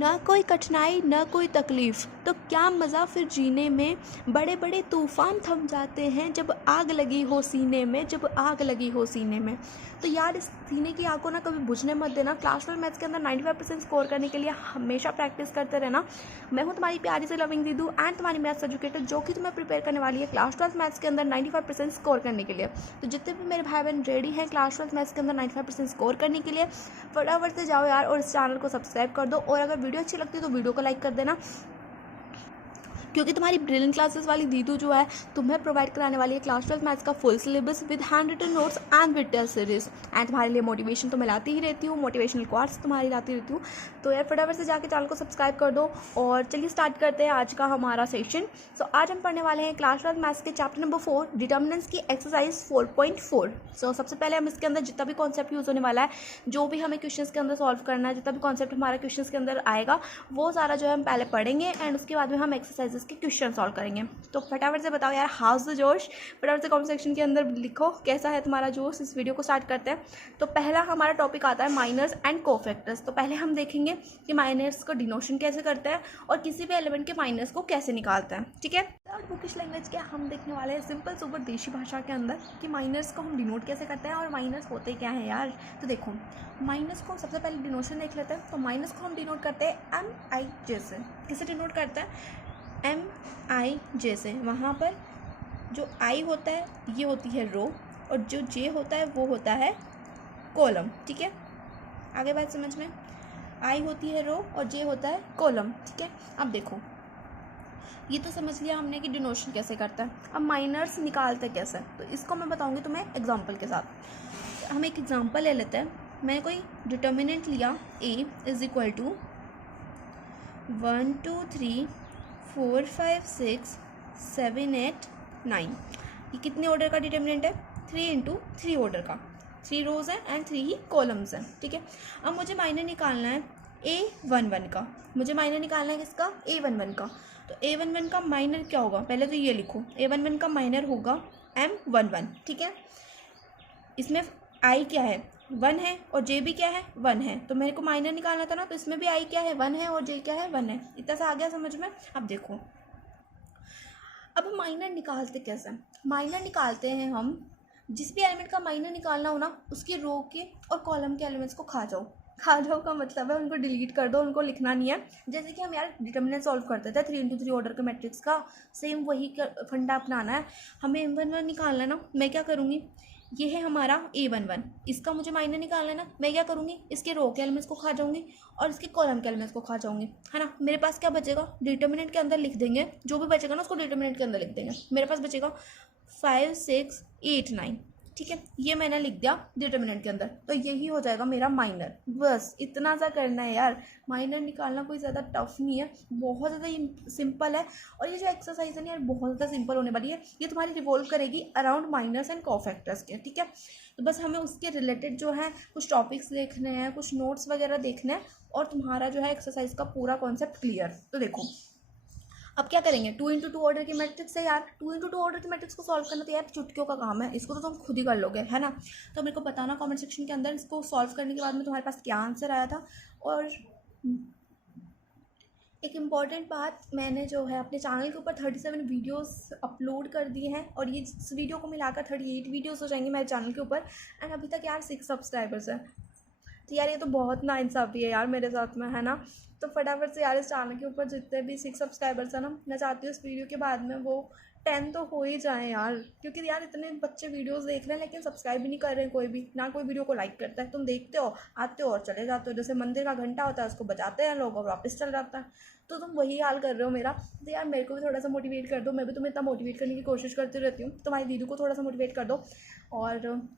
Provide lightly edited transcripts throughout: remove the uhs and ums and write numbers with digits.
ना कोई कठिनाई ना कोई तकलीफ़, तो क्या मज़ा फिर जीने में। बड़े बड़े तूफ़ान थम जाते हैं जब आग लगी हो सीने में, जब आग लगी हो सीने में। तो यार इस सीने की आग को ना कभी बुझने मत देना। क्लास 12 मैथ्स के अंदर 95% स्कोर करने के लिए हमेशा प्रैक्टिस करते रहना। मैं हूँ तुम्हारी प्यारी से लविंग दीदू एंड तुम्हारी मैथ्स एजुकेटर, जो कि तुम्हें प्रिपेयर करने वाली है क्लास 12 मैथ्स के अंदर 95% स्कोर करने के लिए। तो जितने भी मेरे भाई बहन रेडी हैं क्लास 12 मैथ्स के अंदर 95% स्कोर करने के लिए, फटाफट से जाओ यार और इस चैनल को सब्सक्राइब कर दो। और अगर वीडियो अच्छी लगती है तो वीडियो को लाइक कर देना, क्योंकि तुम्हारी ब्रिलियंट क्लासेस वाली दीदू जो है तुम्हें प्रोवाइड कराने वाली है क्लास 12 मैथ्स का full syllabus with handwritten notes and with test series. And तुम्हारे लिए मोटिवेशन तो मैं लाती ही रहती हूँ, मोटिवेशनल क्वार्ट्स तुम्हारी लाती रहती हूँ। तो यार फटाफट से जाके चैनल को सब्सक्राइब कर दो और चलिए स्टार्ट करते हैं आज का हमारा सेशन। सो आज हम पढ़ने वाले हैं क्लास 12 मैथ्स के चैप्टर नंबर 4 डिटर्मिनेंट्स की एक्सरसाइज 4.4। सो सबसे पहले हम इसके अंदर जितना भी कॉन्सेप्ट यूज़ होने वाला है, जो भी हमें क्वेश्चन के अंदर सॉल्व करना है, जितना भी कॉन्सेप्ट हमारा क्वेश्चन के अंदर आएगा वो सारा जो है हम पहले पढ़ेंगे एंड उसके बाद में हम एक्सरसाइजेस के क्वेश्चन सॉल्व करेंगे। तो फटाफट से बताओ यार, हाउस द जोश। फटाफट से कमेंट सेक्शन के अंदर लिखो कैसा है तुम्हारा जोश। इस वीडियो को स्टार्ट करते हैं। तो पहला हमारा टॉपिक आता है माइनर्स एंड कोफैक्टर्स। तो पहले हम देखेंगे कि माइनर्स को डिनोशन कैसे करते हैं और किसी भी एलिमेंट के माइनर्स को कैसे निकालते हैं। ठीक है, थर्ड बुकिश लैंग्वेज के हम देखने वाले हैं सिंपल सुपर देशी भाषा के अंदर कि माइनर्स को हम डिनोट कैसे करते हैं और माइनर्स होते क्या है यार। तो देखो, माइनस को सबसे पहले डिनोशन देख लेते हैं। तो माइनस को हम डिनोट करते हैं MI जैसे। किसे डिनोट करते हैं? MI जैसे। वहाँ पर जो I होता है ये होती है रो और जो J होता है वो होता है कॉलम। ठीक है, आगे बात समझ में। I होती है रो और J होता है कॉलम। ठीक है, अब देखो ये तो समझ लिया हमने कि डिनोशन कैसे करता है। अब माइनर्स निकालते कैसे, तो इसको मैं बताऊंगी तुम्हें एग्जांपल के साथ। हम एक एग्जांपल ले लेते हैं। मैंने कोई डिटर्मिनेंट लिया A इज इक्वल टू 1 2 3 4 5 6 7 8 9। ये कितने ऑर्डर का डिटर्मिनेंट है? 3 इंटू 3 ऑर्डर का। 3 रोज है एंड 3 ही कॉलम्स हैं। ठीक है, अब मुझे माइनर निकालना है A11 का। मुझे माइनर निकालना है किसका? A11 का। तो A11 का माइनर क्या होगा? पहले तो ये लिखो, A11 का माइनर होगा M11। ठीक है, इसमें I क्या है? 1 है और J भी क्या है? 1 है। तो मेरे को माइनर निकालना था ना, तो इसमें भी I क्या है? 1 है और J क्या है? 1 है। इतना सा आ गया समझ में। अब देखो, अब हम माइनर निकालते कैसे? माइनर निकालते हैं हम, जिस भी एलिमेंट का माइनर निकालना हो ना उसकी रो के और कॉलम के एलिमेंट्स को खा जाओ। खा जाओ का मतलब है उनको डिलीट कर दो, उनको लिखना नहीं है। जैसे कि हम यार डिटर्मिनेंट सॉल्व करते थे 3 इंटू 3 ऑर्डर के मैट्रिक्स का, सेम वही फंडा अपनाना है। हमें M11 निकालना है ना, मैं क्या करूँगी, ये है हमारा A11, इसका मुझे माइनर निकालना है ना, मैं क्या करूँगी, इसके रो के एलिमेंट्स को खा जाऊँगी और इसके कॉलम के एलिमेंट्स को खा जाऊँगी, है ना। मेरे पास क्या बचेगा? डिटर्मिनेंट के अंदर लिख देंगे, जो भी बचेगा ना उसको डिटर्मिनेंट के अंदर लिख देंगे। मेरे पास बचेगा 5 6 8 9। ठीक है, ये मैंने लिख दिया डिटर्मिनेंट के अंदर, तो यही हो जाएगा मेरा माइनर। बस इतना सा करना है यार। माइनर निकालना कोई ज़्यादा टफ नहीं है, बहुत ज़्यादा सिंपल है। और ये जो एक्सरसाइज है ना यार बहुत ज़्यादा सिंपल होने वाली है। ये तुम्हारी रिवॉल्व करेगी अराउंड माइनर्स एंड कोफैक्टर्स के। ठीक है, तो बस हमें उसके रिलेटेड जो है कुछ टॉपिक्स देखने हैं, कुछ नोट्स वगैरह देखने हैं और तुम्हारा जो है एक्सरसाइज का पूरा कॉन्सेप्ट क्लियर। तो देखो अब क्या करेंगे, 2 इंटू 2 ऑर्डर की मैट्रिक्स है यार। 2 इंटू 2 ऑर्डर की मैट्रिक्स को सॉल्व करना तो यार चुटकियों का काम है, इसको तो तुम खुद ही कर लोगे, है ना। तो मेरे को बताना कमेंट सेक्शन के अंदर इसको सॉल्व करने के बाद में तुम्हारे पास क्या आंसर आया था। और एक इम्पॉर्टेंट बात, मैंने जो है अपने चैनल के ऊपर 37 वीडियोस अपलोड कर दिए हैं और ये इस वीडियो को मिलाकर 38 वीडियोस हो जाएंगे मेरे चैनल के ऊपर। एंड अभी तक यार 6 सब्सक्राइबर्स हैं। तो यार ये तो बहुत नाइंसाफ़ी है यार मेरे साथ में, है ना। तो फटाफट से यार इस चैनल के ऊपर जितने भी 6 सब्सक्राइबर्स हैं ना, मैं चाहती हूँ इस वीडियो के बाद में वो 10 तो हो ही जाए यार। क्योंकि यार इतने बच्चे वीडियोस देख रहे हैं लेकिन सब्सक्राइब भी नहीं कर रहे हैं, कोई भी ना कोई वीडियो को लाइक करता है। तुम देखते हो, आते हो और चले जाते हो। जैसे मंदिर का घंटा होता है उसको बजाते हैं लोग और वापस चल जाता है। तो तुम वही हाल कर रहे हो मेरा। तो यार मेरे को भी थोड़ा सा मोटिवेट कर दो, मैं भी तुम्हें इतना मोटिवेट करने की कोशिश करती रहती हूँ। तुम्हारी दीदी को थोड़ा सा मोटिवेट कर दो। और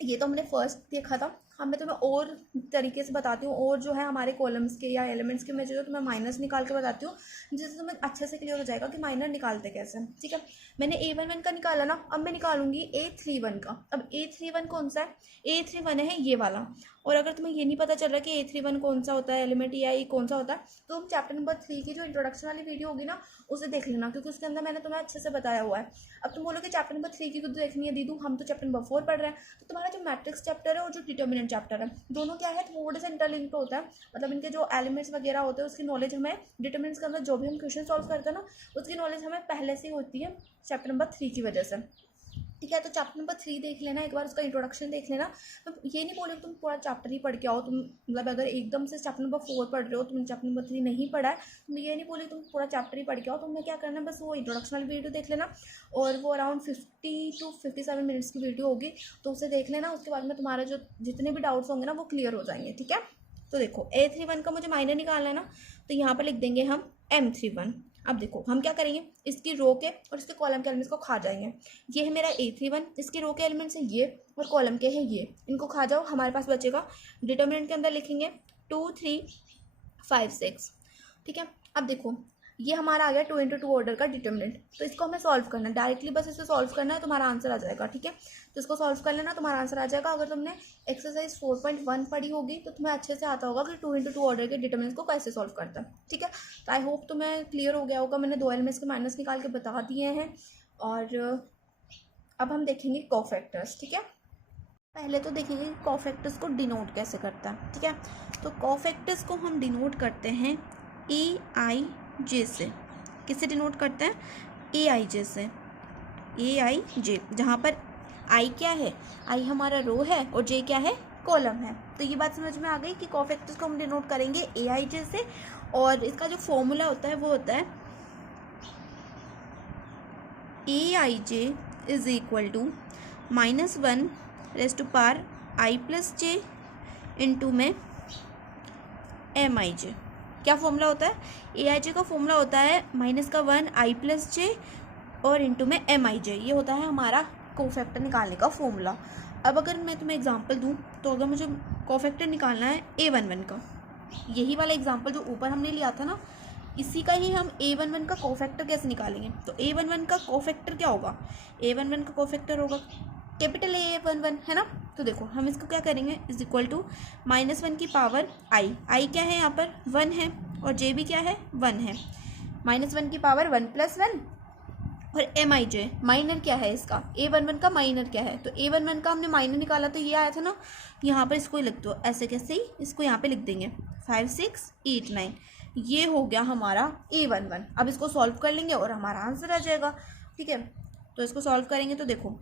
ये तो हमने फर्स्ट देखा था। हाँ, मैं तुम्हें और तरीके से बताती हूँ, और जो है हमारे कॉलम्स के या एलिमेंट्स के मैं जो तुम्हें माइनस निकाल के बताती हूँ, जिससे तुम्हें अच्छे से क्लियर हो जाएगा कि माइनर निकालते कैसे। ठीक है, मैंने A11 का निकाला ना, अब मैं निकालूंगी A31 का। अब A31 कौन सा है? A31 है ये वाला। और अगर तुम्हें ये नहीं पता चल रहा कि A31 कौन सा होता है एलिमेंट या ये कौन सा होता है, तो तुम चैप्टर नंबर 3 की जो इंट्रोडक्शन वाली वीडियो होगी ना उसे देख लेना, क्योंकि उसके अंदर मैंने तुम्हें अच्छे से बताया हुआ है। अब तुम बोलोगे चैप्टर नंबर 3 की तो देखनी है दीदू, हम तो चैप्टर नंबर 4 पढ़ रहे हैं। तो तुम्हारा जो मैट्रिक्स चैप्टर है और जो डिटर्मिनेंट डिफरेंट चैप्टर है, दोनों क्या है थोड़े से इंटरलिंक्ड होता है, मतलब इनके जो एलिमेंट्स वगैरह होते हैं उसकी नॉलेज हमें डिटरमिनेंट्स के अंदर जो भी हम क्वेश्चन सॉल्व करते हैं ना उसकी नॉलेज हमें पहले से ही होती है चैप्टर नंबर 3 की वजह से। ठीक है, तो चैप्टर नंबर 3 देख लेना एक बार, उसका इंट्रोडक्शन देख लेना। तो ये नहीं बोले तुम पूरा चैप्टर ही पढ़ के आओ, तुम मतलब अगर एकदम से चैप्टर नंबर 4 पढ़ रहे हो, तुमने चैप्टर नंबर 3 नहीं पढ़ा है, तो ये नहीं बोले तुम पूरा चैप्टर ही पढ़ के आओ। तुम्हें क्या करना है, बस वो इंट्रोडक्शन वाली वीडियो देख लेना, और वो अराउंड 50 to 57 मिनट्स की वीडियो होगी, तो उसे देख लेना। उसके बाद में तुम्हारा जो जितने भी डाउट्स होंगे ना वो क्लियर हो जाएंगे। ठीक है, तो देखो A31 का मुझे माइनर निकालना है ना, तो यहाँ पर लिख देंगे हम M31। अब देखो हम क्या करेंगे, इसकी रो के और इसके कॉलम के एलिमेंट्स को खा जाएंगे। ये है मेरा A31, इसके रो के एलिमेंट्स हैं ये और कॉलम के हैं ये, इनको खा जाओ। हमारे पास बचेगा डिटर्मिनेंट के अंदर लिखेंगे 2 3 5 6। ठीक है, अब देखो ये हमारा आ गया 2 into 2 ऑर्डर का डिटर्मिनेंट, तो इसको हमें सॉल्व करना है डायरेक्टली, बस इसे सॉल्व करना है, तुम्हारा आंसर आ जाएगा। ठीक है, तो इसको सॉल्व कर लेना, तुम्हारा आंसर आ जाएगा। अगर तुमने एक्सरसाइज 4.1 पढ़ी होगी तो तुम्हें अच्छे से आता होगा कि 2 into 2 ऑर्डर के डिटर्मिनेंट्स को कैसे सॉल्व करता है। ठीक है, तो आई होप तुम्हें क्लियर हो गया होगा, मैंने 2 एलिमेंट्स के माइनस निकाल के बता दिए हैं। और अब हम देखेंगे कोफैक्टर्स। ठीक है, पहले तो देखेंगे कोफैक्टर्स को डिनोट कैसे करता है। ठीक है, तो कोफैक्टर्स को हम डिनोट करते हैं AIJ से। किससे डिनोट करते हैं, AIJ से, AIJ, जहाँ पर I क्या है, I हमारा रो है और J क्या है, कॉलम है। तो ये बात समझ में आ गई कि कोफैक्टर्स को हम डिनोट करेंगे AIJ से, और इसका जो फॉर्मूला होता है वो होता है AIJ is equal to -1 raise to power I + J into में MIJ। क्या फॉर्मूला होता है, AIJ का फॉर्मूला होता है -1 I + J और इंटू में MIJ, ये होता है हमारा कोफैक्टर निकालने का फॉर्मूला। अब अगर मैं तुम्हें एग्जांपल दूं, तो अगर मुझे कोफैक्टर निकालना है A11 का, यही वाला एग्जांपल जो ऊपर हमने लिया था ना, इसी का ही हम A11 का कोफैक्टर कैसे निकालेंगे। तो A11 का कोफैक्टर क्या होगा, A11 का कोफैक्टर होगा कैपिटल A11, है ना। तो देखो हम इसको क्या करेंगे, इज इक्वल टू -1 की पावर I क्या है यहाँ पर 1 है, और J भी क्या है 1 है, -1 की पावर 1 + 1, और MIJ माइनर क्या है इसका, A11 का माइनर क्या है। तो A11 का हमने माइनर निकाला तो ये आया था ना, यहाँ पर इसको लिख दो ऐसे, कैसे ही इसको यहाँ पे लिख देंगे 5 6 8 9, ये हो गया हमारा A11। अब इसको सॉल्व कर लेंगे और हमारा आंसर आ जाएगा। ठीक है, तो इसको सॉल्व करेंगे तो देखो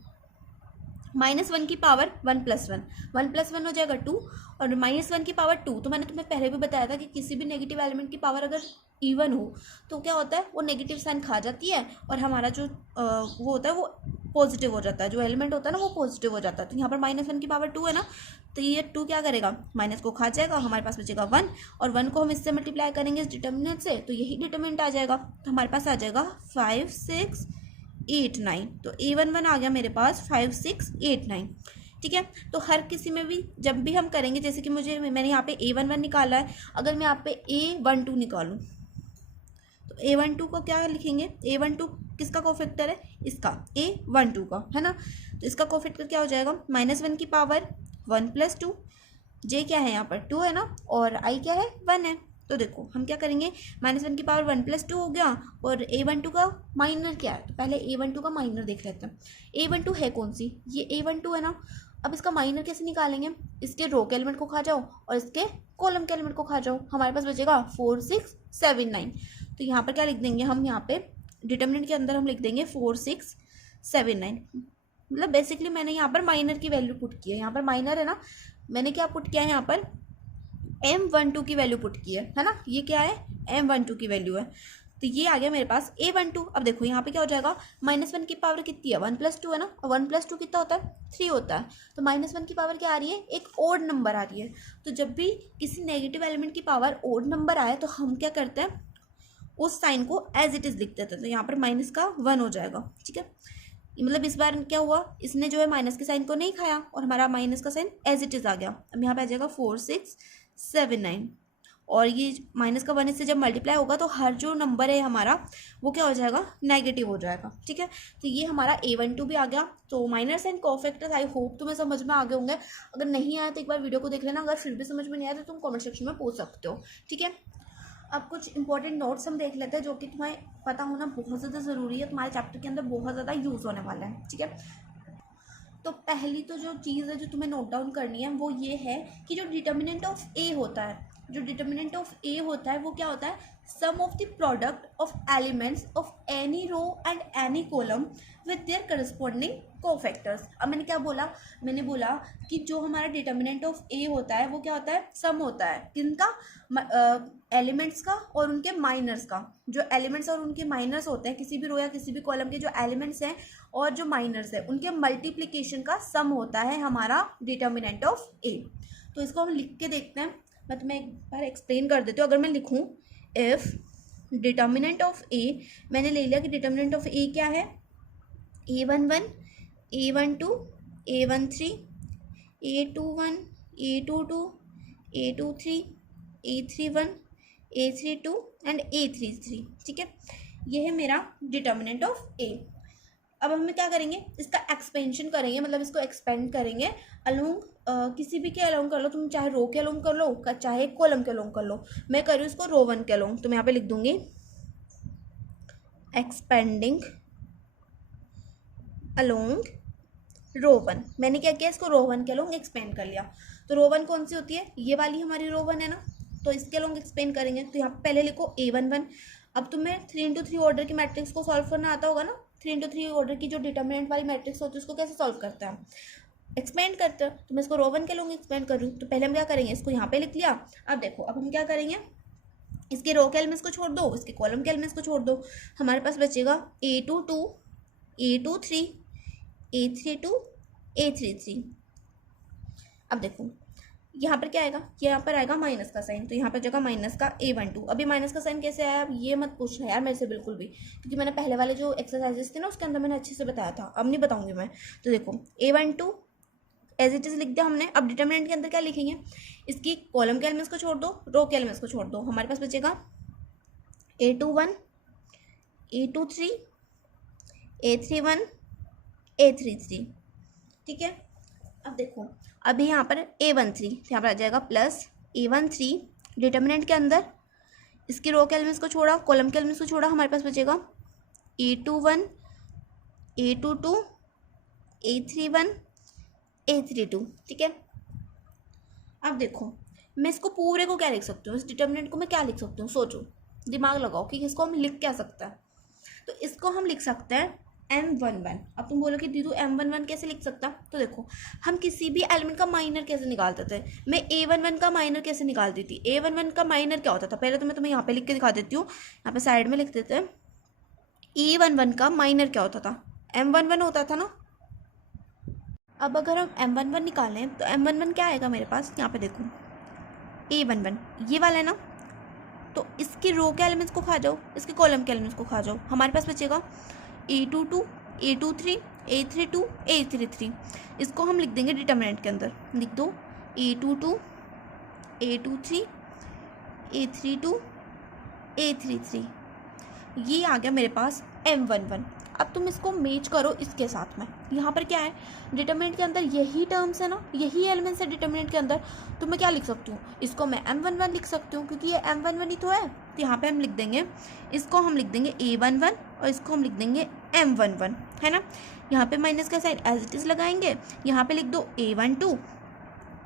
-1 की पावर 1 + 1, 1 + 1 हो जाएगा 2, और -1 की पावर 2, तो मैंने तुम्हें पहले भी बताया था कि किसी भी नेगेटिव एलिमेंट की पावर अगर इवन हो तो क्या होता है, वो नेगेटिव साइन खा जाती है, और हमारा जो वो होता है वो पॉजिटिव हो जाता है, जो एलिमेंट होता है ना वो पॉजिटिव हो जाता है। तो यहाँ पर -1 की पावर 2 है ना, तो ये 2 क्या करेगा, माइनस को खा जाएगा, हमारे पास बचेगा 1, और 1 को हम इससे मल्टीप्लाई करेंगे इस डिटर्मिनेंट से, तो यही डिटर्मिनेंट आ जाएगा। तो हमारे पास आ जाएगा 5 6 8 9, तो A11 आ गया मेरे पास 5 6 8 9। ठीक है, तो हर किसी में भी जब भी हम करेंगे, जैसे कि मैंने यहाँ पे A11 निकाला है, अगर मैं यहाँ पे A12 निकालूँ तो A12 को क्या लिखेंगे, A12 किसका कोफैक्टर है, इसका A12 का, है ना। तो इसका कोफैक्टर क्या हो जाएगा, -1 की पावर 1 + 2, J क्या है यहाँ पर 2 है ना, और I क्या है 1 है। तो देखो हम क्या करेंगे, -1 की पावर 1 + 2 हो गया, और A12 का माइनर क्या है, तो पहले A12 का माइनर देख लेते हैं। A12 है कौन सी, ये A12 है ना। अब इसका माइनर कैसे निकालेंगे, इसके रो के एलिमेंट को खा जाओ और इसके कॉलम के एलिमेंट को खा जाओ, हमारे पास बचेगा 4 6 7 9। तो यहाँ पर क्या लिख देंगे हम, यहाँ पे डिटर्मिनेंट के अंदर हम लिख देंगे 4 6 7 9, मतलब बेसिकली मैंने यहाँ पर माइनर की वैल्यू पुट की है, यहाँ पर माइनर है ना, मैंने क्या पुट किया है यहाँ पर M12 की वैल्यू पुट की है ना, ये क्या है M12 की वैल्यू है, तो ये आ गया मेरे पास A12। अब देखो यहाँ पे क्या हो जाएगा, -1 की पावर कितनी है 1 + 2 है ना, और 1 + 2 कितना होता है 3 होता है, तो -1 की पावर क्या आ रही है, एक ओड नंबर आ रही है। तो जब भी किसी नेगेटिव एलिमेंट की पावर ओड नंबर आए तो हम क्या करते हैं, उस साइन को एज इट इज़ लिख देते हैं, तो यहाँ पर माइनस का 1 हो जाएगा। ठीक है, मतलब इस बार क्या हुआ, इसने जो है माइनस के साइन को नहीं खाया और हमारा माइनस का साइन एज इट इज़ आ गया। अब यहाँ पे आ जाएगा 4 6 7 9, और ये माइनस का 1 इससे जब मल्टीप्लाई होगा तो हर जो नंबर है हमारा वो क्या हो जाएगा, नेगेटिव हो जाएगा। ठीक है, तो ये हमारा A12 भी आ गया। तो minors and cofactors I hope तुम्हें समझ में आ गए होंगे, अगर नहीं आया तो एक बार वीडियो को देख लेना, अगर फिर भी समझ में नहीं आया तो तुम कमेंट सेक्शन में पूछ सकते हो। ठीक है, अब कुछ इंपॉर्टेंट नोट्स हम देख लेते हैं जो कि तुम्हें पता होना बहुत ज़्यादा ज़रूरी है, तुम्हारे चैप्टर के अंदर बहुत ज़्यादा यूज़ होने वाला है। ठीक है, तो पहली तो जो चीज़ है जो तुम्हें नोट डाउन करनी है वो ये है कि जो डिटर्मिनेंट ऑफ ए होता है, जो डिटर्मिनेंट ऑफ ए होता है वो क्या होता है, sum of the product of elements of any row and any column with their corresponding cofactors. अब मैंने क्या बोला, मैंने बोला कि जो हमारा डिटर्मिनेंट ऑफ ए होता है वो क्या होता है, सम होता है किनका, एलिमेंट्स का और उनके माइनर्स का। जो एलिमेंट्स और उनके माइनर्स होते हैं किसी भी रो या किसी भी कॉलम के जो एलिमेंट्स हैं और जो माइनर्स है उनके मल्टीप्लिकेशन का सम होता है हमारा डिटर्मिनेंट ऑफ ए। तो इसको हम लिख के देखते हैं, मैं तुम्हें एक बार एक्सप्लेन कर देती हूँ। अगर मैं लिखूँ इफ डिटर्मिनेंट ऑफ ए, मैंने ले लिया कि डिटर्मिनेंट ऑफ ए क्या है, A11, A12, A13, A21, A22, A23, A31, A32 and A33। ठीक है, ये है मेरा डिटर्मिनेंट ऑफ ए। अब हमें क्या करेंगे, इसका एक्सपेंशन करेंगे, मतलब इसको एक्सपेंड करेंगे अलोंग, किसी भी के अलोंग कर लो तुम, चाहे रो के अलोंग कर लो चाहे कॉलम के अलोंग कर लो। मैं कर रही हूँ इसको रो 1 के अलोंग, तो मैं यहाँ पे लिख दूंगी एक्सपेंडिंग अलोंग रो 1। मैंने क्या किया, इसको रो 1 के अलोंग एक्सपेंड कर लिया। तो रो 1 कौन सी होती है, ये वाली हमारी रो 1 है ना, तो इसके अलोंग एक्सपेंड करेंगे। तो यहाँ पहले लिखो A11। अब तुम्हें 3x3 ऑर्डर की मैट्रिक्स को सॉल्व करना आता होगा ना, 3x3 ऑर्डर की जो डिटर्मिनेंट वाली मैट्रिक्स होती है उसको कैसे सॉल्व करते हैं, एक्सपेंड करते हैं। तो मैं इसको रो 1 के अलोंग एक्सपेंड कर रही हूँ। तो पहले हम क्या करेंगे, इसको यहाँ पे लिख लिया। अब देखो, अब हम क्या करेंगे, इसके रो के एलिमेंट्स को छोड़ दो, इसके कॉलम के एलिमेंट्स को छोड़ दो, हमारे पास बचेगा A22, A23, A32, A33। अब देखो यहाँ पर क्या आएगा, यहाँ पर आएगा माइनस का साइन, तो यहाँ पर जगह माइनस का A12। अभी माइनस का साइन कैसे आया, अब ये मत पूछना यार मेरे से बिल्कुल भी, क्योंकि मैंने पहले वाले जो एक्सरसाइजेस थे ना उसके अंदर मैंने अच्छे से बताया था, अब नहीं बताऊंगी मैं। तो देखो A12 एज इट इज लिख दिया हमने। अब डिटर्मिनेंट के अंदर क्या लिखेंगे, इसकी कॉलम के एलिमेंट्स को छोड़ दो, रो के एलिमेंट्स को छोड़ दो, हमारे पास बचेगा A21, A23, A31, A33। ठीक है, अब देखो अभी यहाँ पर A13, यहाँ पर आ जाएगा प्लस A13 डिटर्मिनेंट के अंदर, इसकी रो के एलिमेंट्स को छोड़ा, कॉलम के एलिमेंट्स को छोड़ा, हमारे पास बचेगा A21, A22, A31, A32। ठीक है, अब देखो मैं इसको पूरे को क्या लिख सकती हूँ, इस डिटर्मिनेंट को मैं क्या लिख सकती हूँ, सोचो दिमाग लगाओ कि इसको हम लिख क्या सकते हैं। तो इसको हम लिख सकते हैं M11। अब तुम बोलो कि दीदू M11 कैसे लिख सकता, तो देखो हम किसी भी एलिमेंट का माइनर कैसे निकालते थे, मैं A11 का माइनर कैसे निकालती थी। A11 का माइनर क्या होता था, पहले तो मैं तुम्हें यहाँ पे लिख के दिखा देती हूँ, यहाँ पे साइड में लिख देते हैं। A11 का माइनर क्या होता था, M11 होता था ना। अब अगर हम M11 निकालें तो M11 क्या आएगा मेरे पास, यहाँ पे देखो A11 ये वाला है ना, तो इसकी रो के एलिमेंट्स को खा जाओ, इसके कॉलम के एलिमेंट्स को खा जाओ, हमारे पास बचेगा A22, A23, A32, A33। इसको हम लिख देंगे डिटर्मिनेंट के अंदर, लिख दो A22, A23, A32, A33। ये आ गया मेरे पास M11। अब तुम इसको मैच करो इसके साथ में, यहाँ पर क्या है डिटर्मिनेंट के अंदर यही टर्म्स है ना, यही एलिमेंट्स है डिटर्मिनेंट के अंदर, तो मैं क्या लिख सकती हूँ, इसको मैं M11 लिख सकती हूँ क्योंकि ये M11 ही तो है। तो यहाँ पे हम लिख देंगे, इसको हम लिख देंगे A11 और इसको हम लिख देंगे M11, है ना। यहाँ पे माइनस का साइन एज इट इज़ लगाएंगे, यहाँ पे लिख दो A12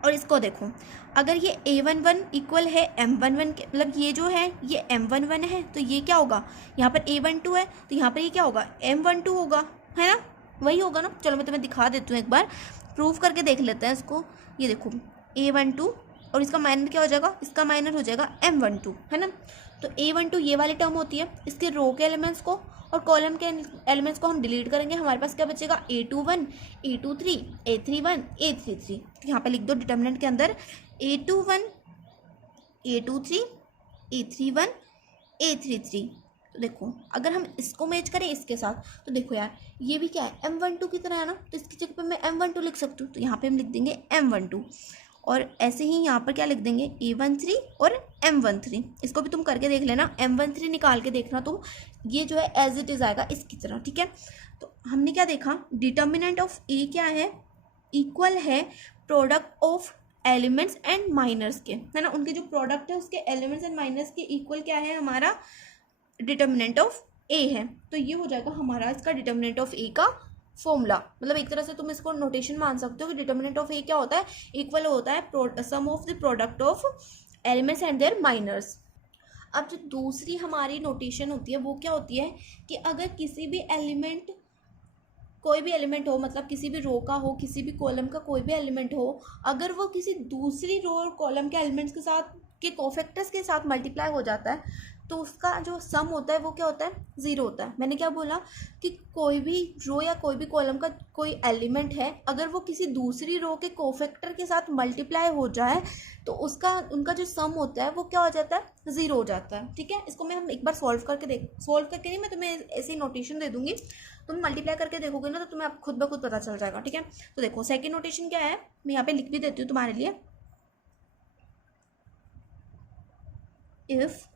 और इसको देखो अगर ये A11 इक्वल है M11 के, मतलब ये जो है ये M11 है तो ये क्या होगा, यहाँ पर A12 है तो यहाँ पर ये क्या होगा M12 होगा, है ना, वही होगा ना। चलो मैं तुम्हें दिखा देती हूँ, एक बार प्रूफ करके देख लेते हैं इसको। ये देखो A12 और इसका माइनर क्या हो जाएगा, इसका माइनर हो जाएगा M12, है ना। तो A12 ये वाली टर्म होती है, इसके रो के एलिमेंट्स को और कॉलम के एलिमेंट्स को हम डिलीट करेंगे, हमारे पास क्या बचेगा A21, A23, A31, A33। तो यहाँ पे लिख दो डिटर्मिनेंट के अंदर A21, A23, A31, A33। तो देखो अगर हम इसको मैच करें इसके साथ तो देखो यार ये भी क्या है M12 की तरह है ना, तो इसकी जगह पे मैं M12 लिख सकती हूँ, तो यहाँ पे हम लिख देंगे M12। और ऐसे ही यहाँ पर क्या लिख देंगे A13 और M13। इसको भी तुम करके देख लेना, M13 निकाल के देखना तुम, ये जो है एज इट इज़ आएगा इसकी तरह। ठीक है, तो हमने क्या देखा, डिटर्मिनेंट ऑफ ए क्या है, इक्वल है product of elements and minors के, है ना, उनके जो प्रोडक्ट है उसके एलिमेंट्स एंड माइनर्स के इक्वल क्या है, हमारा डिटर्मिनेंट ऑफ ए है। तो ये हो जाएगा हमारा इसका डिटर्मिनेंट ऑफ ए का फॉर्मूला, मतलब एक तरह से तुम इसको नोटेशन मान सकते हो कि डिटर्मिनेंट ऑफ ए क्या होता है, इक्वल होता है sum of the product of elements and their minors. अब जो दूसरी हमारी नोटेशन होती है वो क्या होती है कि अगर किसी भी एलिमेंट, कोई भी एलिमेंट हो, मतलब किसी भी रो का हो, किसी भी कॉलम का कोई भी एलिमेंट हो, अगर वो किसी दूसरी रो और कॉलम के एलिमेंट्स के साथ के कोफैक्टर्स के साथ मल्टीप्लाई हो जाता है तो उसका जो सम होता है वो क्या होता है, ज़ीरो होता है। मैंने क्या बोला कि कोई भी रो या कोई भी कॉलम का कोई एलिमेंट है, अगर वो किसी दूसरी रो के कोफैक्टर के साथ मल्टीप्लाई हो जाए तो उसका उनका जो सम होता है वो क्या हो जाता है, ज़ीरो हो जाता है। ठीक है, इसको मैं हम एक बार सॉल्व करके नहीं, मैं तुम्हें ऐसी नोटेशन दे दूंगी, तुम मल्टीप्लाई करके देखोगे ना तो तुम्हें आप खुद ब खुद पता चल जाएगा। ठीक है, तो देखो सेकंड नोटेशन क्या है, मैं यहाँ पे लिख भी देती हूँ तुम्हारे लिए। If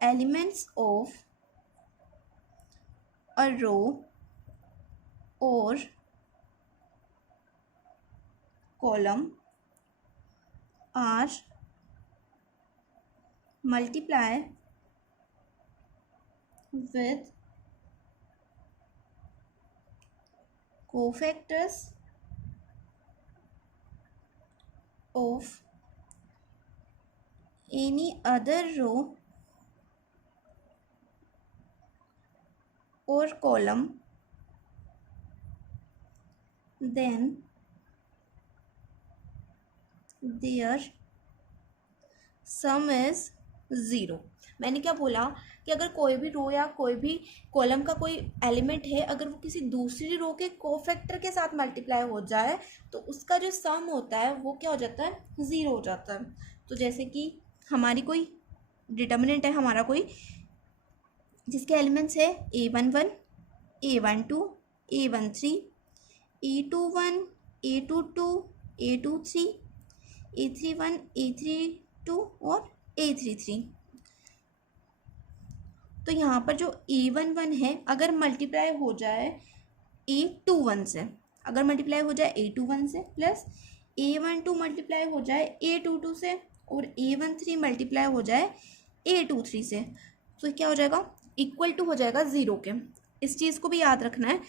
elements of a row or column are multiplied with cofactors of any other row or column, then their sum is zero. मैंने क्या बोला कि अगर कोई भी रो या कोई भी कॉलम का कोई एलिमेंट है, अगर वो किसी दूसरी रो के कोफैक्टर के साथ मल्टीप्लाई हो जाए तो उसका जो सम होता है वो क्या हो जाता है, ज़ीरो हो जाता है। तो जैसे कि हमारी कोई डिटर्मिनेंट है हमारा कोई, जिसके एलिमेंट्स है A11, A12, A13, A21, A22, A23, A31, A32 और A33। तो यहाँ पर जो A11 है अगर मल्टीप्लाई हो जाए A21 से, अगर मल्टीप्लाई हो जाए A21 से, प्लस A12 मल्टीप्लाई हो जाए A22 से और A13 मल्टीप्लाई हो जाए A23 से, तो क्या हो जाएगा, इक्वल टू हो जाएगा ज़ीरो के। इस चीज़ को भी याद रखना है।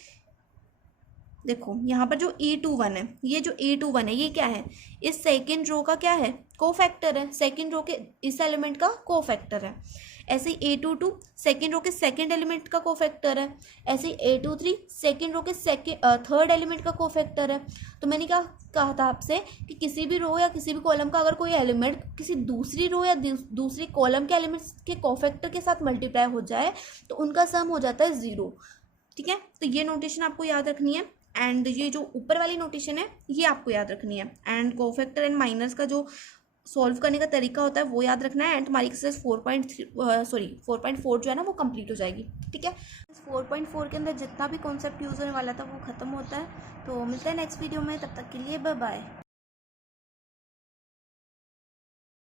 देखो यहाँ पर जो A21 है, ये जो A21 है ये क्या है, इस सेकेंड रो का क्या है, कोफैक्टर है, सेकेंड रो के इस एलिमेंट का कोफैक्टर है। ऐसे ही A22 सेकेंड रो के सेकेंड एलिमेंट का कोफैक्टर है। ऐसे ही A23 सेकेंड रो के थर्ड एलिमेंट का कोफैक्टर है। तो मैंने क्या कहा था आपसे कि किसी भी रो या किसी भी कॉलम का अगर कोई एलिमेंट किसी दूसरी रो या दूसरी कॉलम के एलिमेंट्स के कोफैक्टर के साथ मल्टीप्लाई हो जाए तो उनका सम हो जाता है ज़ीरो। ठीक है, तो ये नोटेशन आपको याद रखनी है। एंड ये जो ऊपर वाली नोटेशन है ये आपको याद रखनी है। एंड कोफैक्टर एंड माइनर्स का जो सॉल्व करने का तरीका होता है वो याद रखना है। एंड तुम्हारी एक्सरसाइज 4.4 जो है ना वो कंप्लीट हो जाएगी। ठीक है, 4.4 के अंदर जितना भी कॉन्सेप्ट यूज़ होने वाला था वो ख़त्म होता है। तो मिलते हैं नेक्स्ट वीडियो में, तब तक के लिए बाय बाय।